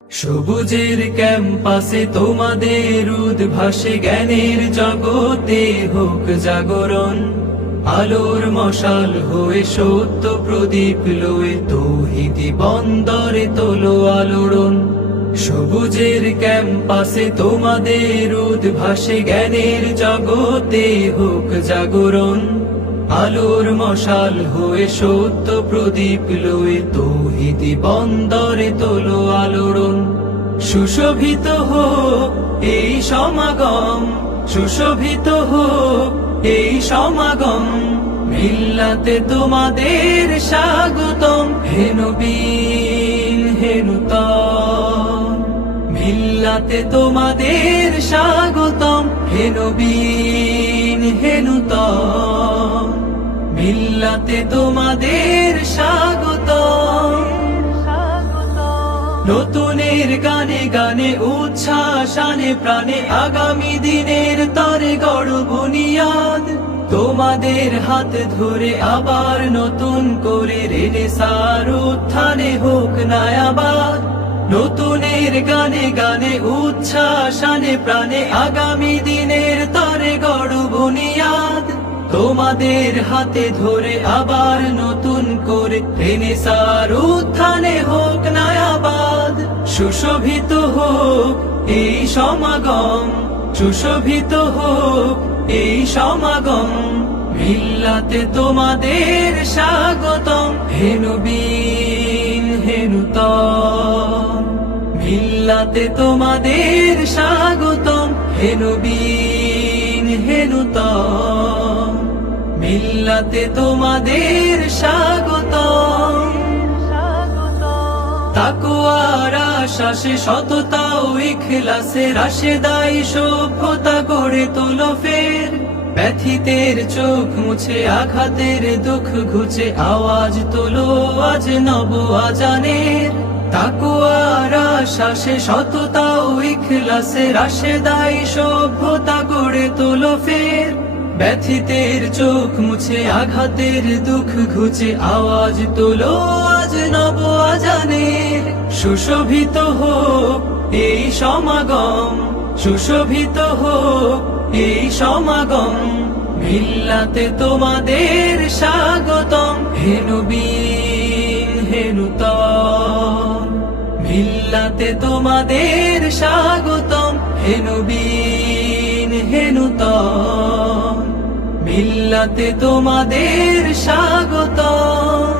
সবুজের ক্যাম্পাসে তোমাদের উদ্ভাসে জ্ঞানের জগতে হোক জাগরণ, আলোর মশাল হয়ে সত্য প্রদীপ লয়ে তৌহিদি বন্দরে তোলো আলোড়ন। সবুজের ক্যাম্পাসে তোমাদের উদ্ভাসে জ্ঞানের জগতে হোক জাগরণ, আলোর মশাল হয়ে সত্য প্রদীপ লয়ে তৌহিদি বন্দরে তোলো আলোড়ন। সুশোভিত হোক এই সমাগম, সুশোভিত হোক এই সমাগম, মিল্লাতে তোমাদের স্বাগতম। হে নবীন হে নূতন, মিল্লাতে তোমাদের স্বাগতম। হে নবীন হে নূতন, মিল্লাতে তোমাদের স্বাগতম। নতুনের গানে গানে উচ্ছ্বাস আনে প্রাণে, আগামী দিনের তরে গড় বুনিয়াদ। তোমাদের হাত ধরে আবার নতুন করে রেনেসাঁর উত্থানে হোক নায়াবাদ। নতুনের গানে গানে উচ্ছ্বাস আনে প্রাণে, আগামী দিনের তরে গড় বুনিয়াদ। তোমাদের হাতে ধরে আবার নতুন করে রেনেসাঁর উত্থানে হোক নায়াবাদ। সুশোভিত হোক এই সমাগম, সুশোভিত হোক এই সমাগম, মিল্লাতে তোমাদের স্বাগতম। হে নবীন হে নূতন, মিল্লাতে তোমাদের স্বাগতম। হে নবীন হে নূতন, মিল্লাতে তোমাদের স্বাগতম। তাকওয়ার আশ্বাসে সততা ও ইখলাসে রাশেদাই সভ্যতা গড়ে তোলো ফের। ব্যথিতের চোখ মুছে আঘাতের দুঃখ ঘুচে আওয়াজ তোলো আজ নব আজানের। তাকওয়ার আশ্বাসে সততা ও ইখলাসে রাশেদাই সভ্যতা গড়ে তোলো ফের। ব্যথিতের চোখ মুছে আঘাতের দুঃখ ঘুচে আওয়াজ তোলো আজ নব আজানের। সুশোভিত হোক এই সমাগম, সুশোভিত হোক এই সমাগম, মিল্লাতে তোমাদের স্বাগতম। হে নবীন হে নূতন, মিল্লাতে তোমাদের স্বাগতম। হে নবীন হে নূতন, মিল্লাতে তোমাদের স্বাগতম।